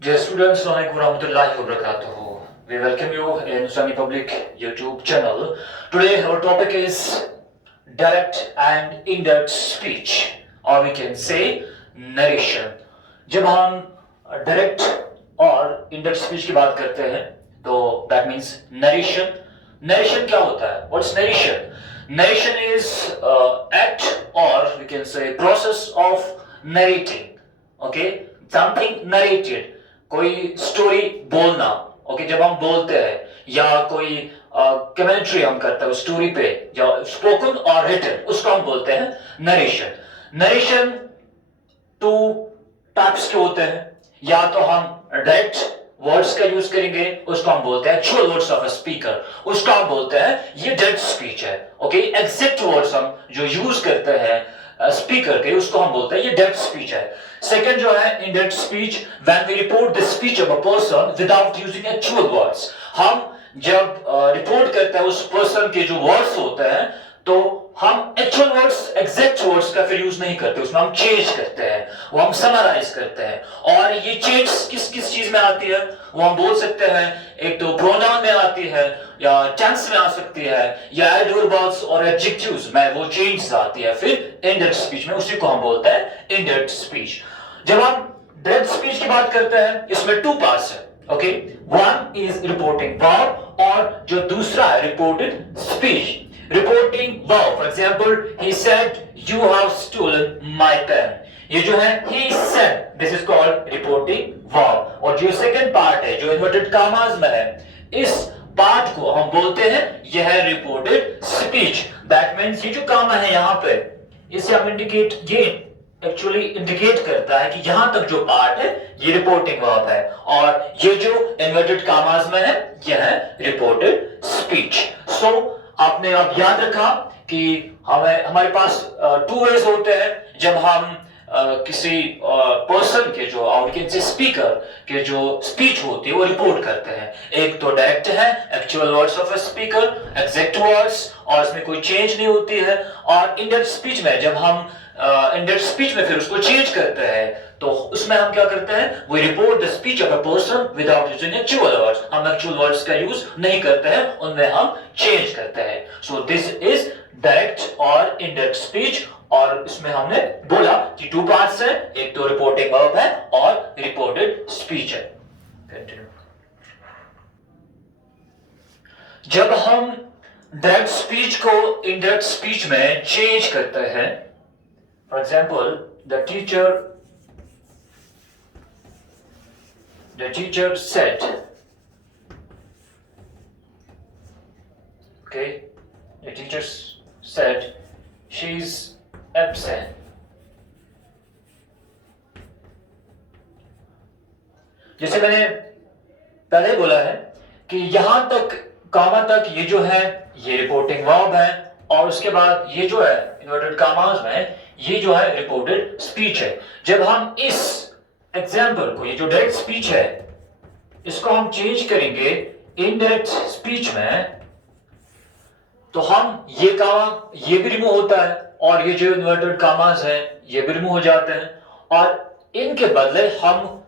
Dear students, Assalamualaikum warahmatullahi wabarakatuh. We welcome you in Islamic Public YouTube channel. Today our topic is direct and indirect speech, or we can say narration. जब हम direct और indirect speech की बात करते हैं, तो that means narration. Narration क्या होता है? What's narration? Narration is act or we can say process of narrating. Okay, something narrated. कोई स्टोरी बोलना, ओके, जब हम बोलते हैं या कोई कमेंट्री हम करते हैं स्टोरी पे, या स्पोकन और रिटन, उसको हम बोलते हैं नरेशन. नरेशन टू टाइप्स के होते हैं. या तो हम डायरेक्ट वर्ड्स का यूज करेंगे, उसको हम बोलते हैं actual words of a speaker, उसको हम बोलते हैं ये डायरेक्ट स्पीच है. ओके, एग्जैक्ट वर्ड्स हम जो यूज करते हैं स्पीकर के, उसको हम बोलते हैं ये डायरेक्ट स्पीच है. सेकंड जो है indirect speech, when we report the speech of a person without using actual words. हम जब रिपोर्ट करते हैं उस पर्सन के जो वर्ड्स होते हैं, तो हम एक्चुअल वर्ड्स, एग्जैक्ट वर्ड्स का फिर यूज नहीं करते, उसमें हम चेंज करते हैं, वो हम समराइज करते हैं. और ये चेंज किस किस चीज में आती है, वो हम बोल सकते हैं एक तो प्रोनाउन में आती है, या टेंस में आ सकती है, या एडवर्ब्स और एडजेक्टिव्स में वो चेंज आती है फिर इनडायरेक्ट स्पीच में. उसी को हम बोलते हैं इनडायरेक्ट स्पीच. जब हम डायरेक्ट स्पीच की बात करते हैं, इसमें टू पार्ट्स है. Okay, one is reporting verb, और जो दूसरा है reported speech. Reporting verb, for example, he said you have stolen my pen. ये जो है he said, this is called reporting verb. और जो सेकंड पार्ट है जो इन्वर्टेड कामास में है, इस पार्ट को हम बोलते हैं यह है रिपोर्टेड स्पीच. दैट मींस ये जो कामा है यहाँ पे, इसे हम इंडिकेट, ये एक्चुअली इंडिकेट करता है कि यहां तक जो पार्ट है ये रिपोर्टिंग वर्ब है, और ये जो इन्वर्टेड कामास में है यह है रिपोर्टेड स्पीच. सो आपने अब याद रखा कि हमारे पास टू वेज होते हैं जब हम किसी पर्सन के जो ऑडियंस स्पीकर के जो स्पीच होती है वो रिपोर्ट करते हैं. एक तो डायरेक्ट है, actual words of a speaker, exact words, और इसमें कोई चेंज नहीं होती है. और इनडायरेक्ट स्पीच में जब हम इनडायरेक्ट स्पीच में फिर उसको चेंज करते हैं, तो उसमें हम क्या करते हैं, we report the speech of a person without using actual words. हम एक्चुअल वर्ड्स का यूज नहीं करते हैं, उनमें हम चेंज करते हैं. सो दिस इज डायरेक्ट और इनडायरेक्ट स्पीच. और इसमें हमने बोला कि टू पार्ट्स है, एक तो रिपोर्टिंग वर्ब है और रिपोर्टेड स्पीच है. जब हम डायरेक्ट स्पीच को इनडायरेक्ट स्पीच में चेंज करते हैं, for example, the teacher said, okay, the teacher said she's absent. जैसे मैंने पहले बोला है कि यहां तक, कामा तक, ये जो है ये रिपोर्टिंग वर्ब है, और उसके बाद ये जो है इन्वर्टेड कामास में ये जो है रिपोर्टेड स्पीच है. जब हम इस एग्जाम्पल को, ये जो डायरेक्ट स्पीच है, इसको हम चेंज करेंगे इनडायरेक्ट स्पीच में, तो हम ये कामा, ये भी रिमूव होता है, और ये जो इन्वर्टेड कामास है ये भी रिमूव हो जाते हैं, और इनके बदले हम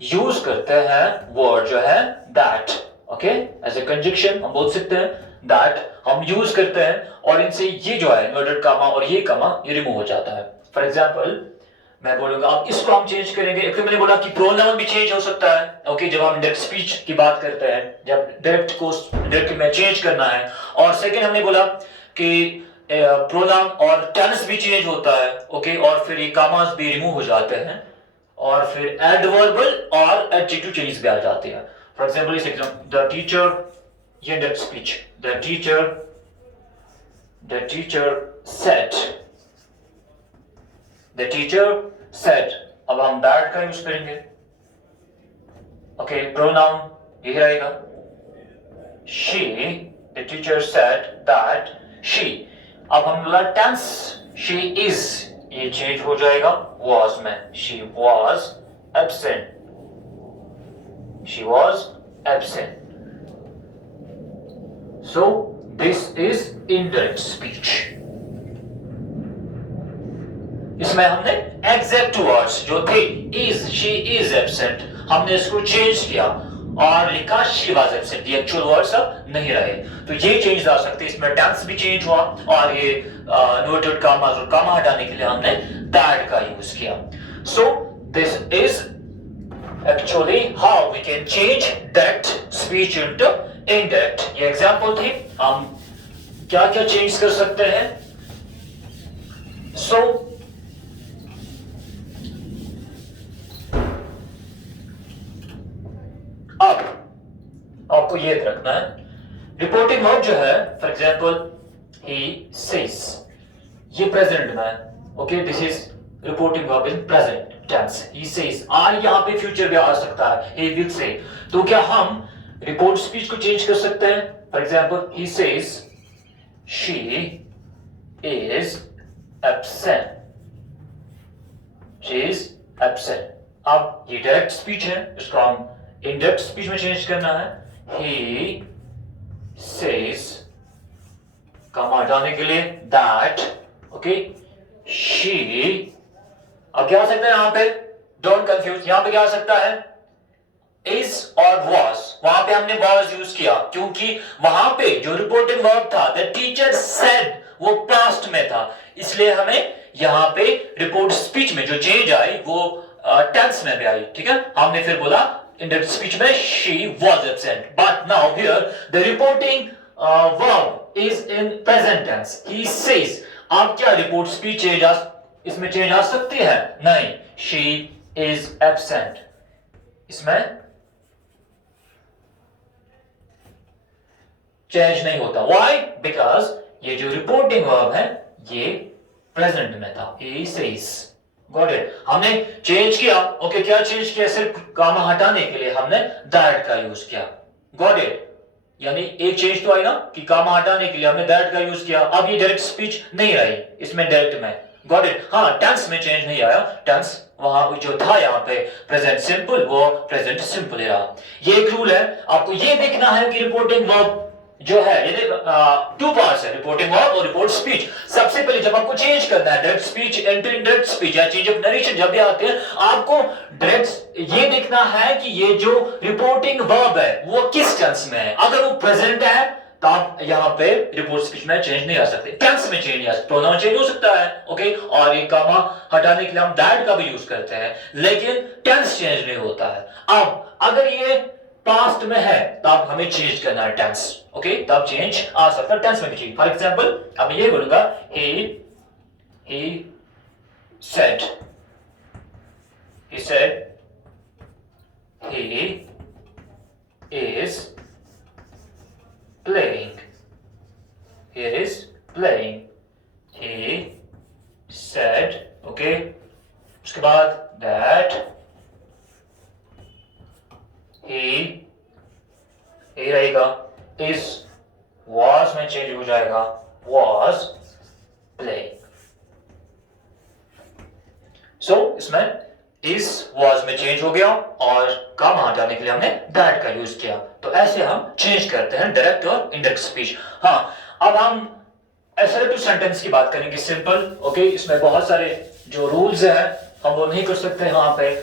यूज करते हैं वर्ड जो है that. Okay, as a conjunction हम बोल सकते हैं दैट हम यूज करते हैं, और इनसे ये जो है इन्वर्टेड कामा और ये कामा ये रिमूव हो जाता है. फॉर एग्जांपल, मैं बोलूंगा अब इसको हम चेंज करेंगे. एक तो मैंने बोला कि प्रोनाउन भी चेंज हो सकता है. ओके, जब हम डायरेक्ट स्पीच की बात करते हैं, जब डायरेक्ट को डायरेक्ट में चेंज करना है. और सेकंड हमने बोला कि प्रोनाउन और टेंस भी चेंज होता है. ओके, और फिर ये कामास भी रिमूव हो जाते हैं, और फिर एडवर्बल और एडजेक्टिव चेंजेस भी आ जाते हैं. फॉर एग्जांपल, इस एग्जांपल, द टीचर, ये direct speech, the teacher said, अब हम दैट का यूज करेंगे. ओके, प्रोनाउन ये रहेगा she, the teacher said that she. अब हम बोला टेंस, she is, ये चेंज हो जाएगा was में, she was absent. So this is indirect speech. इसमें हमने एग्जैक्ट वर्ड्स जो थे, is, she is absent, हमने इसको चेंज किया और लिखा शी वाज एब्सेंट, ये एक्चुअल वर्ड्स अब नहीं रहे, तो ये चेंज ला सकते हैं। इसमें टेंस भी चेंज हुआ और ये नोटेड कामास और कामा हटाने के लिए हमने दैट का यूज किया। सो this is actually how we can change direct speech into indirect। ये एग्जांपल थी, हम क्या क्या चेंज कर सकते हैं। सो अब आपको ये रखना है, रिपोर्टिंग वर्ब जो है, फॉर एग्जांपल he says, ये प्रेजेंट में है, okay, this is reporting verb in present tense. he says, और यहां पे फ्यूचर भी आ सकता है, he will say। तो क्या हम रिपोर्ट स्पीच को चेंज कर सकते हैं? For example he says she is absent, she is absent। अब ये डायरेक्ट स्पीच है, इसको हम इनडायरेक्ट स्पीच में चेंज करना है। he says, कमा हटाने के लिए that, ओके, she, अब क्या आ सकता है यहां पे, डोंट कंफ्यूज, यहां पे क्या आ सकता है, is और was। वहां पे हमने was यूज किया क्योंकि वहां पे जो रिपोर्टिंग वर्ब था, द टीचर सेड, वो पास्ट में था, इसलिए हमें यहां पे रिपोर्ट स्पीच में जो चेंज आई वो टेंस में भी आई, ठीक है। हमने फिर बोला indirect speech में she was absent, but now here the reporting verb is in present tense, he says। अब क्या रिपोर्ट स्पीच इसमें चेंज आ सकती है? नहीं, she is absent, इसमें चेंज नहीं होता। Why? Because ये जो रिपोर्टिंग वर्ब है ये प्रेजेंट में था, he says। Got it? हमने चेंज किया, ओके, क्या चेंज किया, सिर्फ कामा हटाने के लिए हमने दैट का यूज किया। Got it? यानी एक चेंज तो आई ना कि कामा हटाने के लिए हमने दैट का यूज किया। अब ये डायरेक्ट स्पीच नहीं रही, इसमें डायरेक्ट में। Got it? हाँ, टेंस में चेंज नहीं आया, टेंस वहां जो था यहाँ पे प्रेजेंट सिंपल, वो प्रेजेंट सिंपल रहा। ये एक रूल है, आपको ये देखना है कि रिपोर्टिंग वर्ब जो है, ये टू पार्ट्स है, रिपोर्टिंग वर्ब और रिपोर्ट स्पीच। सबसे पहले जब आपको चेंज करना है direct speech into indirect speech या चेंज ऑफ नरेशन जब भी आते हैं, आपको डायरेक्ट ये देखना है कि ये जो रिपोर्टिंग वर्ब है वो किस टेंस में है। अगर वो प्रेजेंट है तो आप यहाँ पे रिपोर्ट स्पीच में चेंज नहीं आ सकते, टेंस में चेंज आ सकते, प्रोनाउन चेंज हो सकता है, ओके, और ये कामा हटाने के लिए हम दैट का भी यूज करते हैं, लेकिन टेंस चेंज नहीं होता है। अब अगर ये पास्ट में है तब हमें चेंज करना है टेंस, ओके, तब चेंज आ सकता है, टेंस में भी चेंज। फॉर एग्जांपल अब ये बोलूंगा he said he is playing, he is playing, he said, okay, उसके बाद that he रहेगा, is was में चेंज हो जाएगा, was playing। सो इसमें is was में चेंज हो गया और कामा हटाने के लिए हमने that का यूज किया। तो ऐसे हम चेंज करते हैं डायरेक्ट और इनडायरेक्ट स्पीच। हाँ, अब हम असर्टिव सेंटेंस की बात करेंगे, सिंपल, ओके, इसमें बहुत सारे जो रूल्स हैं हम वो नहीं कर सकते यहाँ पे।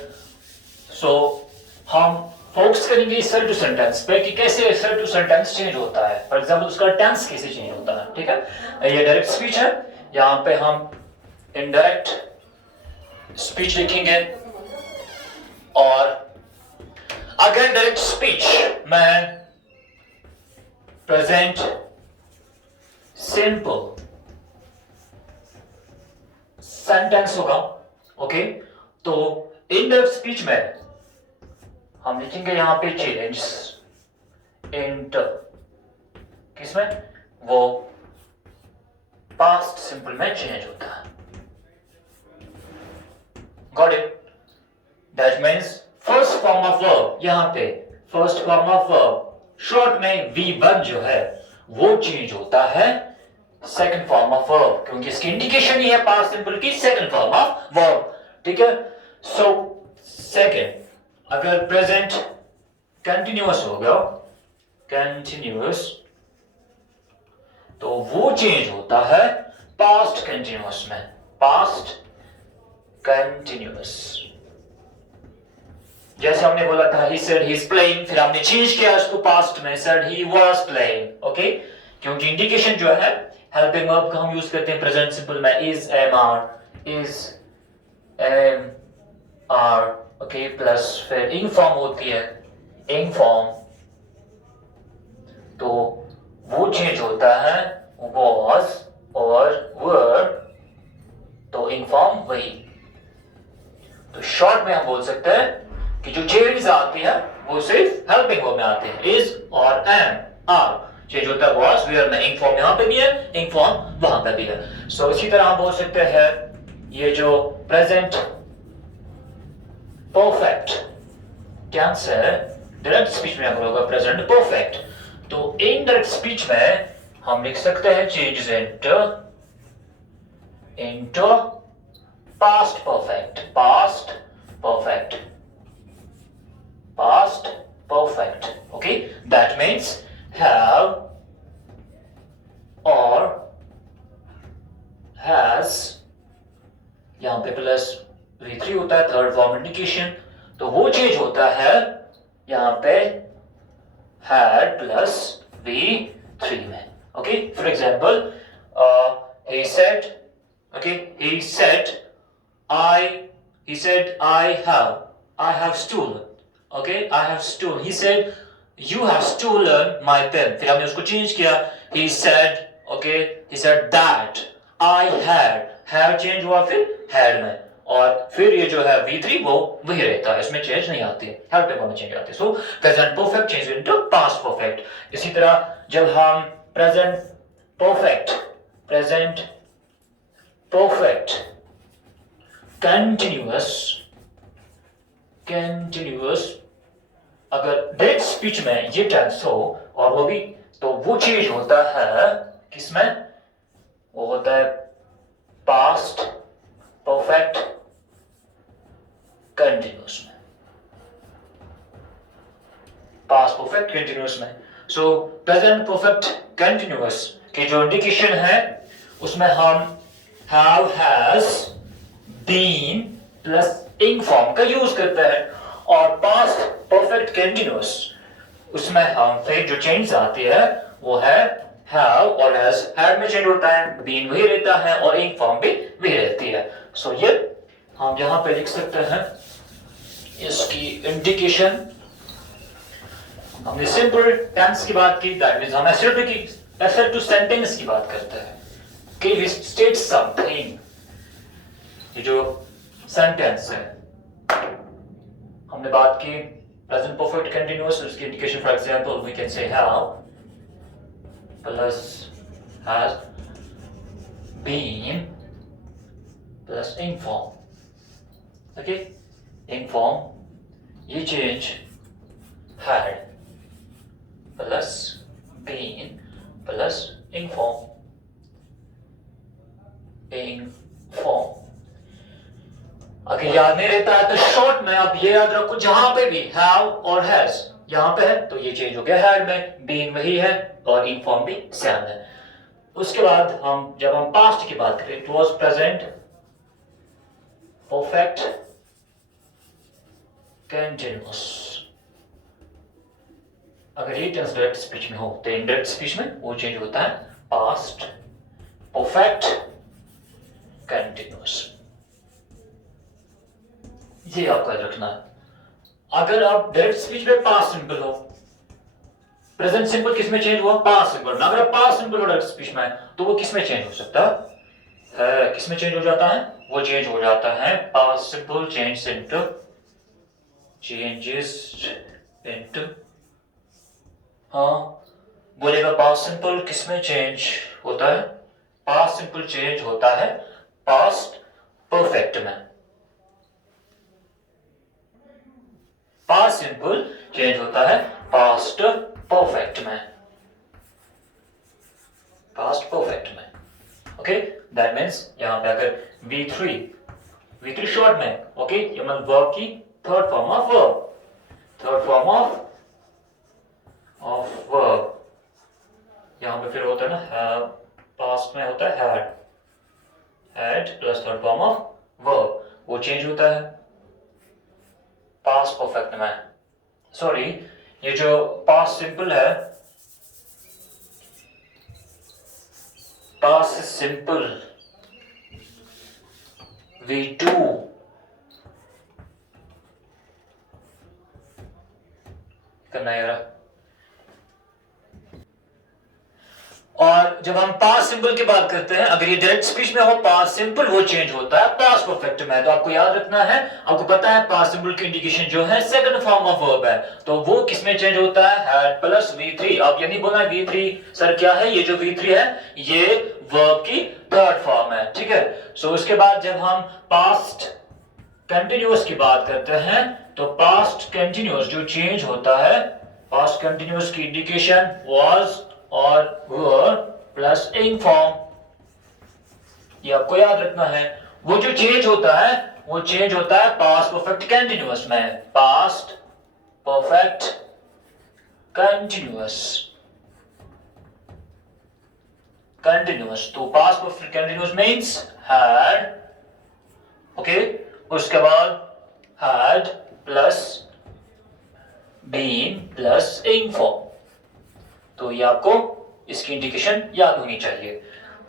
सो हम फोकस करेंगे असर्टिव सेंटेंस पे कि कैसे असर्टिव सेंटेंस चेंज होता है, फॉर एग्जांपल उसका टेंस कैसे चेंज होता है, ठीक है। ये डायरेक्ट स्पीच है, यहाँ पे हम इनडायरेक्ट स्पीच लिखेंगे, और अगर डायरेक्ट स्पीच में प्रेजेंट सिंपल सेंटेंस होगा, ओके, तो इनडायरेक्ट स्पीच में हम लिखेंगे यहां पे चेंज इंटर, किसमें, वो पास्ट सिंपल में चेंज होता है। Got it? That means first form of verb, यहां पे first form of verb short में V1 जो है वो चेंज होता है सेकंड फॉर्म ऑफ वर्ब, क्योंकि इसकी इंडिकेशन ही है पास्ट सिंपल की सेकंड फॉर्म ऑफ वर्ब, ठीक है। सो सेकंड, अगर प्रेजेंट कंटिन्यूअस होगा, कंटिन्यूअस, तो वो चेंज होता है पास्ट कंटिन्यूअस में, पास्ट कंटिन्यूअस। जैसे हमने बोला था he said he is playing, फिर हमने चेंज किया उसको पास्ट में, said he was playing. Okay, क्योंकि इंडिकेशन जो है हेल्पिंग वर्ब का हम यूज करते हैं प्रेजेंट सिंपल में, is, am, are, is, am, are. Okay, plus फिर ing फॉर्म होती है, ing फॉर्म, तो वो चेंज होता है was और were, तो ing फॉर्म वही. तो शॉर्ट में हम बोल सकते हैं कि जो चेंज आती है वो सिर्फ हेल्पिंग वर्ब में आते हैं, is और am, are. चेंज होता है was, where में ing फॉर्म यहाँ पे भी है, ing फॉर्म वहां पे भी है. सो इसी तरह हम बोल सकते हैं ये जो प्रेजेंट परफेक्ट टेंस है, डायरेक्ट स्पीच में हम होगा प्रेजेंट परफेक्ट, तो इनडायरेक्ट स्पीच में हम लिख सकते हैं changes into past perfect, past perfect, past perfect. Okay, that means have or has, यहां पे प्लस V3 होता है थर्ड फॉर्म इंडिकेशन, तो वो चेंज होता है यहां पे had प्लस V3 में. Okay, for example, he said, okay, he said I have stolen. Okay, I have stolen. He said, you have stolen my pen. फिर हमने उसको चेंज किया. He said, okay, he said that I had change हुआ फिर had में, और फिर ये जो है V3 वो वही रहता है, इसमें चेंज नहीं आती है, हेल्पिंग वर्ब में चेंज आती है. सो present perfect change into past perfect. इसी तरह जब हम प्रेजेंट परफेक्ट कंटिन्यूअस अगर डायरेक्ट स्पीच में ये टेंस हो और वो भी, तो वो चेंज होता है किसमें, वो होता है पास्ट परफेक्ट कंटिन्यूअस में, पास्ट परफेक्ट कंटिन्यूअस में. सो प्रेजेंट परफेक्ट कंटिन्यूअस की जो इंडिकेशन है उसमें हम have, has, been plus ing form का यूज करते हैं, और पास्ट परफेक्ट कंटिन्यूअस उसमें हम फिर जो चेंज आती है वो है have और has. had में चेंज होता है, been वही रहता है और ing फॉर्म भी वही रहती है. सो ये हम यहां पे लिख सकते हैं इसकी इंडिकेशन. हमने सिंपल टेंस की बात की, दैट मींस हम एसर टू सेंटेंस की बात करते हैं कि वी स्टेट समथिंग. ये जो सेंटेंस है हमने बात की प्रेजेंट परफेक्ट कंटिन्यूअस, उसकी indication for example we can say have plus has been plus ing form. Okay, ing form ये change had plus been plus ing form, ing form. अगर याद नहीं रहता है तो शॉर्ट में आप ये याद रखो, जहां पे भी have और has यहां पे है तो ये चेंज हो गया had में, been वही है और ing फॉर्म भी सेम है. उसके बाद जब हम पास्ट की बात करें, it was present perfect continuous. अगर ये टेंस डायरेक्ट स्पीच में हो तो इनडायरेक्ट स्पीच में वो चेंज होता है पास्ट परफेक्ट कंटिन्यूअस. ये आपको याद रखना है. अगर आप डायरेक्ट स्पीच में पास्ट सिंपल हो, प्रेजेंट सिंपल किसमें चेंज हुआ, पास्ट सिंपल में. अगर पास्ट सिंपल हो डायरेक्ट स्पीच में तो वो किसमें चेंज हो सकता है, किसमें चेंज हो जाता है, वो चेंज हो जाता है पास्ट सिंपल चेंजेस इनटू हाँ बोलेगा पास्ट सिंपल किसमें चेंज होता है, पास्ट सिंपल चेंज होता है पास्ट परफेक्ट में. पास्ट सिंपल चेंज होता है पास्ट परफेक्ट में, पास्ट परफेक्ट में. ओके, दैट मींस यहां पे अगर V3 शॉर्ट में, ओके, ये मतलब वर्ब की थर्ड फॉर्म ऑफ वर्ब. यहां पे फिर होता है ना पास्ट में होता है had plus third form of verb, वो चेंज होता है पास्ट पास्ट परफेक्ट में, सॉरी ये जो पास्ट सिंपल है, पास्ट सिंपल V2 करना है यार। और जब हम पास्ट सिंपल की बात करते हैं, अगर ये डायरेक्ट स्पीच में हो पास्ट सिंपल, वो चेंज होता है पास्ट परफेक्ट में। तो आपको याद रखना है, आपको पता है पास्ट सिंपल की इंडिकेशन जो है सेकंड फॉर्म ऑफ वर्ब है, तो वो किसमें चेंज होता है, हैड प्लस V3। अब ये नहीं बोलना V3 सर क्या है, ये जो V3 है ये वर्ब की थर्ड फॉर्म है, ठीक है। सो उसके बाद जब हम पास्ट कंटिन्यूअस की बात करते हैं, तो पास्ट कंटिन्यूअस जो चेंज होता है, पास्ट कंटिन्यूअस की इंडिकेशन वाज और वर प्लस इन फॉर्म, ये आपको याद रखना है। वो जो चेंज होता है वो चेंज होता है पास्ट परफेक्ट कंटिन्यूअस में, पास्ट परफेक्ट कंटिन्यूअस, कंटिन्यूअस। तो past perfect continuous means had, okay, उसके बाद had plus been plus ing form. तो ये आपको इसकी इंडिकेशन याद होनी चाहिए।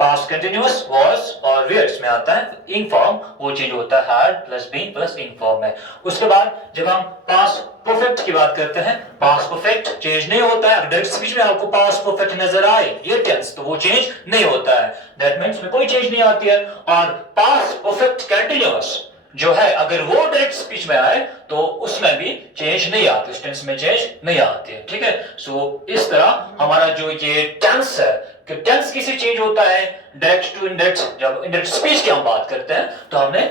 पास्ट कंटिन्यूअस वाज और वेयर्स में आता है इन फॉर्म, वो चेंज होता है had plus been plus ing form में। उसके बाद जब हम पास्ट परफेक्ट की बात करते हैं, पास्ट परफेक्ट चेंज नहीं होता है। डायरेक्ट स्पीच में आपको पास्ट परफेक्ट नजर आए ये टेंस, तो वो चेंज नहीं होता है, दैट मींस में कोई चेंज नहीं आती है। और पास्ट परफेक्ट कंटिन्यूअस जो है, अगर वो डायरेक्ट स्पीच में आए तो उसमें भी चेंज नहीं आती, उस टेंस में चेंज नहीं आती है, ठीक है। सो इस तरह हमारा जो ये टेंस है, कि टेंस किसे चेंज होता है, डायरेक्ट टू इनडायरेक्ट। जब इनडायरेक्ट स्पीच की हम बात करते हैं तो हमने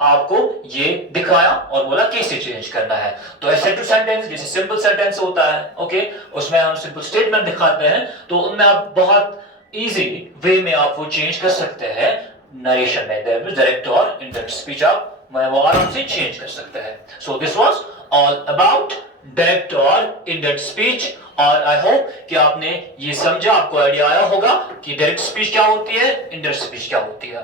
आपको ये दिखाया और बोला कैसे चेंज करना है। तो ऐसे टू सेंटेंस जैसे सिंपल सेंटेंस होता है, ओके, उसमें हम सिंपल स्टेटमेंट दिखाते हैं, तो उनमें आप बहुत इजी वे में आप वो चेंज कर सकते हैं नरेशन में, डायरेक्ट और इनडायरेक्ट स्पीच आप वो आराम से चेंज कर सकते हैं। So this was all about direct और इनडायरेक्ट स्पीच, और आई होप कि आपने ये समझा, आपको आइडिया आया होगा कि डायरेक्ट स्पीच क्या होती है, इनडायरेक्ट स्पीच क्या होती है।